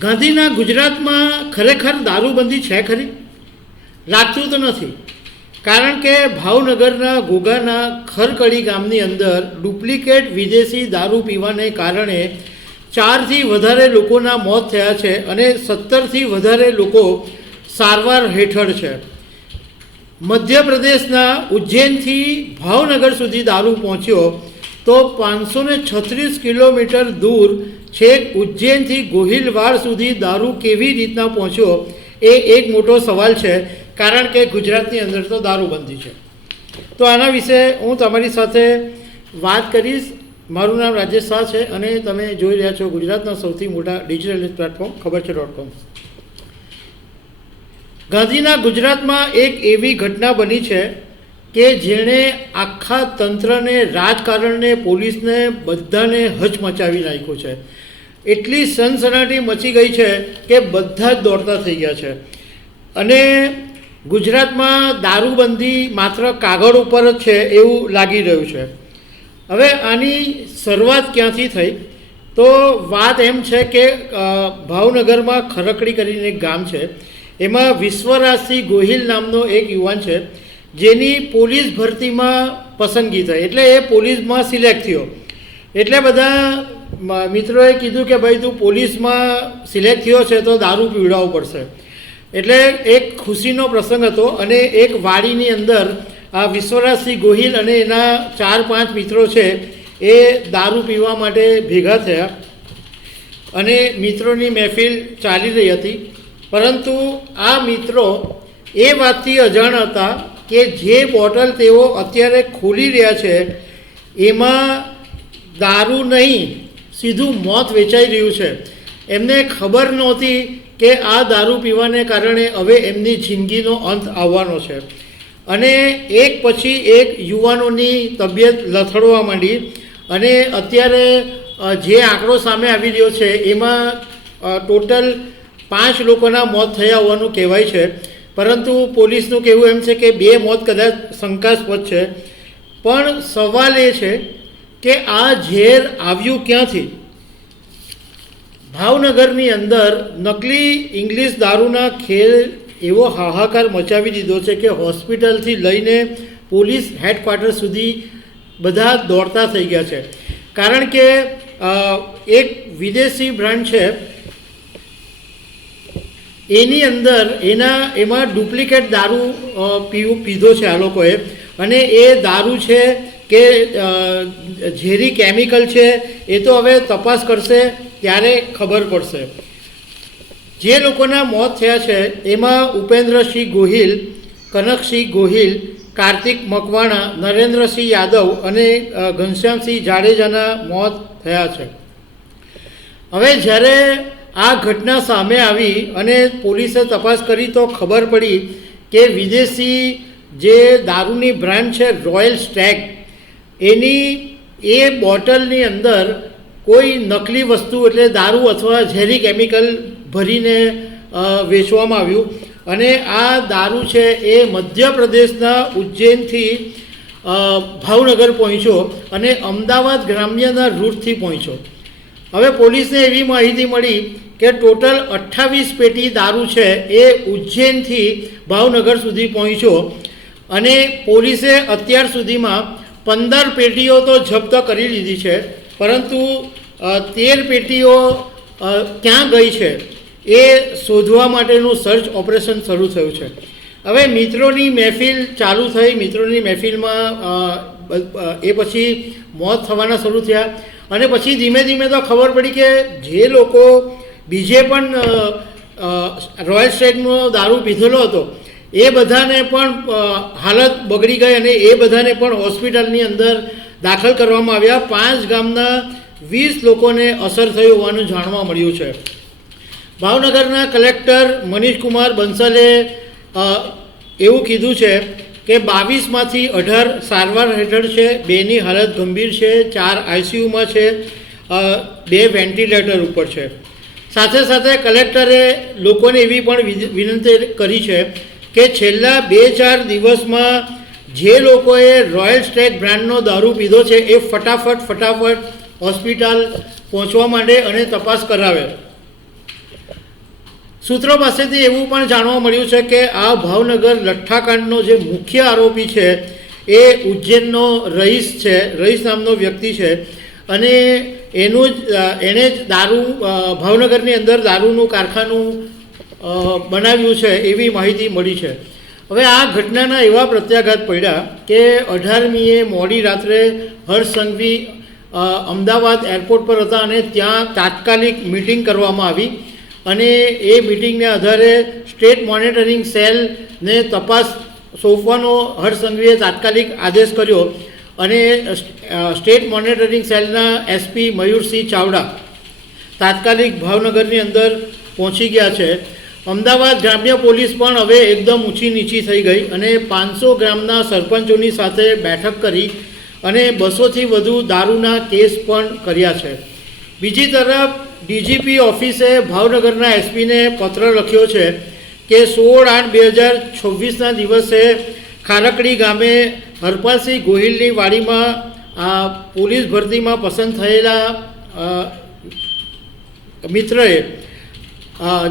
ગાંધીના ગુજરાતમાં ખરેખર દારૂબંધી છે ખરી? લાગતું તો નથી, કારણ કે ભાવનગરના ઘોઘાના ખરકડી ગામની અંદર ડુપ્લિકેટ વિદેશી દારૂ પીવાને કારણે 4થી વધારે લોકોના મોત થયા છે અને 17થી વધારે લોકો સારવાર હેઠળ છે. મધ્યપ્રદેશના ઉજ્જૈનથી ભાવનગર સુધી દારૂ પહોંચ્યો તો 536 કિલોમીટર દૂર છેક ઉજ્જૈનથી ગોહિલવાડ સુધી દારૂ કેવી રીતના પહોંચ્યો એ એક મોટો સવાલ છે, કારણ કે ગુજરાતની અંદર તો દારૂબંધી છે. તો આના વિશે હું તમારી સાથે વાત કરીશ. મારું નામ રાજેશ શાહ છે અને તમે જોઈ રહ્યા છો ગુજરાતના સૌથી મોટા ડિજિટલ પ્લેટફોર્મ ખબર છે.com. ગાંધીના ગુજરાતમાં એક એવી ઘટના બની છે કે જેણે આખા તંત્રને, રાજકારણને, પોલીસને, બધાને હચમચાવી નાખ્યું છે. એટલી સનસનાટી મચી ગઈ છે કે બધા જ દોડતા થઈ ગયા છે અને ગુજરાતમાં દારૂબંધી માત્ર કાગળ ઉપર જ છે એવું લાગી રહ્યું છે. હવે આની શરૂઆત ક્યાંથી થઈ? તો વાત એમ છે કે ભાવનગરમાં ખરકડી કરીને એક ગામ છે, એમાં વિશ્વરાજસિંહ ગોહિલ નામનો એક યુવાન છે જેની પોલીસ ભરતીમાં પસંદગી થઈ, એટલે એ પોલીસમાં સિલેક્ટ થયો. એટલે બધા મિત્રોએ કીધું કે ભાઈ તું પોલીસમાં સિલેક્ટ થયો છે તો દારૂ પીવડાવવું પડશે. એટલે એક ખુશીનો પ્રસંગ હતો અને એક વાડીની અંદર આ વિશ્વરાજસિંહ ગોહિલ અને એના 4-5 મિત્રો છે એ દારૂ પીવા માટે ભેગા થયા અને મિત્રોની મહેફિલ ચાલી રહી હતી. પરંતુ આ મિત્રો એ વાતથી અજાણ હતા કે જે બોટલ તેઓ અત્યારે ખોલી રહ્યા છે એમાં દારૂ નહીં, સીધું મોત વેચાઈ રહ્યું છે. એમને ખબર નહોતી કે આ દારૂ પીવાને કારણે હવે એમની જિંદગીનો અંત આવવાનો છે. અને એક પછી એક યુવાનોની તબિયત લથડવા માંડી અને અત્યારે જે આંકડો સામે આવી રહ્યો છે એમાં ટોટલ 5 લોકોના મોત થયા હોવાનું કહેવાય છે. પરંતુ પોલીસનું કહેવું એમ છે કે 2 મોત કદાચ શંકાસ્પદ છે. પણ સવાલ એ છે કે આ ઝેર આવ્યું ક્યાંથી? ભાવનગરની અંદર નકલી ઇંગ્લિશ દારૂના ખેલ એવો હાહાકાર મચાવી દીધો છે કે હોસ્પિટલથી લઈને પોલીસ હેડક્વાર્ટર સુધી બધા દોડતા થઈ ગયા છે. કારણ કે એક વિદેશી બ્રાન્ડ છે એની અંદર એમાં ડુપ્લિકેટ દારૂ પીધો છે આ લોકોએ અને એ દારૂ છે કે ઝેરી કેમિકલ છે એ તો હવે તપાસ કરશે ત્યારે ખબર પડશે. જે લોકોના મોત થયા છે એમાં ઉપેન્દ્રસિંહ ગોહિલ, કનકસિંહ ગોહિલ, કાર્તિક મકવાણા, નરેન્દ્રસિંહ યાદવ અને ઘનશ્યામસિંહ જાડેજાના મોત થયા છે. હવે જ્યારે આ ઘટના સામે આવી અને પોલીસે તપાસ કરી તો ખબર પડી કે વિદેશી જે દારૂની બ્રાન્ડ છે રોયલ સ્ટેગ, એની એ બોટલની અંદર કોઈ નકલી વસ્તુ એટલે દારૂ અથવા ઝેરી કેમિકલ ભરીને વેચવામાં આવ્યું અને આ દારૂ છે એ મધ્યપ્રદેશના ઉજ્જૈનથી ભાવનગર પહોંચ્યો અને અમદાવાદ ગ્રામ્યના રૂટથી પહોંચ્યો. હવે પોલીસને એવી માહિતી મળી કે ટોટલ 28 પેટી દારૂ છે એ ઉજ્જૈનથી ભાવનગર સુધી પહોંચ્યો અને પોલીસે અત્યાર સુધીમાં 15 પેટીઓ તો જપ્ત કરી લીધી છે, પરંતુ 13 પેટીઓ ક્યાં ગઈ છે એ શોધવા માટેનું સર્ચ ઓપરેશન શરૂ થયું છે. હવે મિત્રોની મહેફિલ ચાલુ થઈ, મિત્રોની મહેફિલમાં એ પછી મોત થવાના શરૂ થયા અને પછી ધીમે ધીમે તો ખબર પડી કે જે લોકો બીજે પણ રોયલ સ્ટેગનો દારૂ પીધેલો હતો એ બધાને પણ હાલત બગડી ગઈ અને એ બધાને પણ હોસ્પિટલની અંદર દાખલ કરવામાં આવ્યા. 5 ગામના 20 લોકોને અસર થઈ હોવાનું જાણવા મળ્યું છે. ભાવનગરના કલેક્ટર મનીષકુમાર બંસલે એવું કીધું છે કે 22માંથી 18 સારવાર હેઠળ છે, 2ની હાલત ગંભીર છે, 4 આઈસીયુમાં છે, 2 વેન્ટિલેટર ઉપર છે. સાથે સાથે કલેક્ટરે લોકોને એવી પણ વિનંતી કરી છે કે છેલ્લા 2-4 દિવસમાં જે લોકોએ રોયલ સ્ટેગ બ્રાન્ડનો દારૂ પીધો છે એ ફટાફટ હોસ્પિટલ પહોંચવા માંડે અને તપાસ કરાવે. સૂત્રો પાસેથી એવું પણ જાણવા મળ્યું છે કે આ ભાવનગર લઠ્ઠાકાંડનો જે મુખ્ય આરોપી છે એ ઉજ્જૈનનો રહીશ નામનો વ્યક્તિ છે અને એણે જ દારૂ ભાવનગરની અંદર દારૂનું કારખાનું બનાવ્યું છે એવી માહિતી મળી છે. હવે આ ઘટનાના એવા પ્રત્યાઘાત પડ્યા કે 18મીએ મોડી રાત્રે હર્ષ સંઘવી અમદાવાદ એરપોર્ટ પર હતા અને ત્યાં તાત્કાલિક મિટિંગ કરવામાં આવી અને એ મિટિંગને આધારે સ્ટેટ મોનિટરિંગ સેલને તપાસ સોંપવાનો હર્ષ સંઘવીએ તાત્કાલિક આદેશ કર્યો અને સ્ટેટ મોનિટરિંગ સેલના એસપી મયુરસિંહ ચાવડા તાત્કાલિક ભાવનગરની અંદર પહોંચી ગયા છે. અમદાવાદ ગ્રામ્ય પોલીસ પણ હવે એકદમ ઊંચી નીચી થઈ ગઈ અને 500 ગ્રામના સરપંચોની સાથે બેઠક કરી અને 200થી વધુ દારૂના કેસ પણ કર્યા છે. બીજી તરફ ડીજીપી ઓફિસે ભાવનગરના એસપીને પત્ર લખ્યો છે કે 16/8/2026ના દિવસે ખારકડી ગામે હરપાલસિંહ ગોહિલની વાડીમાં પોલીસ ભરતીમાં પસંદ થયેલા મિત્રએ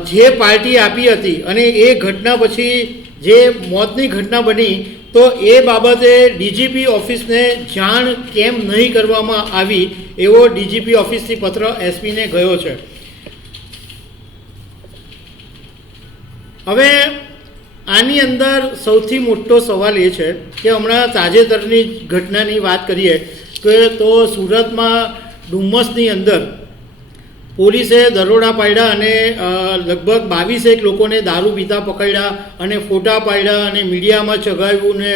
જે પાર્ટી આપી હતી અને એ ઘટના પછી જે મોતની ઘટના બની તો એ બાબતે ડીજીપી ઓફિસને જાણ કેમ નહીં કરવામાં આવી એવો ડીજીપી ઓફિસથી પત્ર એસપીને ગયો છે. હવે આની અંદર સૌથી મોટો સવાલ એ છે કે હમણાં તાજેતરની ઘટનાની વાત કરીએ તો સુરતમાં ડુમ્મસની અંદર પોલીસે દરોડા પાડ્યા અને લગભગ 22 લોકોને દારૂ પીતા પકડ્યા અને ફોટા પાડ્યા અને મીડિયામાં ચગાવ્યું ને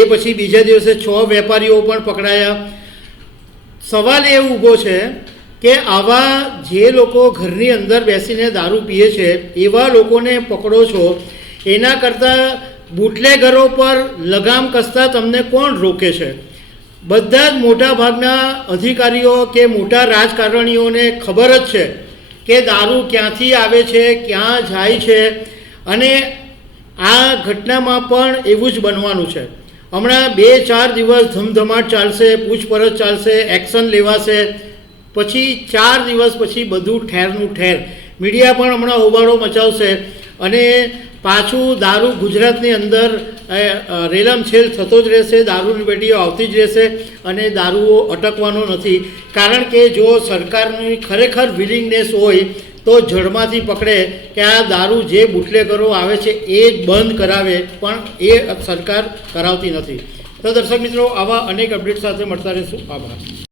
એ પછી બીજા દિવસે 6 વેપારીઓ પણ પકડાયા. સવાલ એ ઊભો છે કે આવા જે લોકો ઘરની અંદર બેસીને દારૂ પીએ છે એવા લોકોને પકડો છો, એના કરતાં બુટલેગરો પર લગામ કસતા તમને કોણ રોકે છે? બધા જ મોટા ભાગના અધિકારીઓ કે મોટા રાજકારણીઓને ખબર જ છે કે દારૂ ક્યાંથી આવે છે, ક્યાં જાય છે અને આ ઘટનામાં પણ એવું જ બનવાનું છે. હમણાં 2-4 દિવસ ધમધમાટ ચાલશે, પૂછપરછ ચાલશે, એક્શન લેવાશે, પછી 4 દિવસ પછી બધું ઠેરનું ઠેર. મીડિયા પણ હમણાં હોબાળો મચાવશે અને પાછું દારૂ ગુજરાતની અંદર રેલમછેલ થતો જ રહેશે, દારૂની પેટીઓ આવતી જ રહેશે અને દારૂઓ અટકવાનો નથી. કારણ કે જો સરકારની ખરેખર વિલિંગનેસ હોય તો જડમાંથી પકડે કે આ દારૂ જે બુટલેગરો આવે છે એ જ બંધ કરાવે, પણ એ સરકાર કરાવતી નથી. તો દર્શક મિત્રો, આવા અનેક અપડેટ સાથે મળતા રહીશું. આભાર.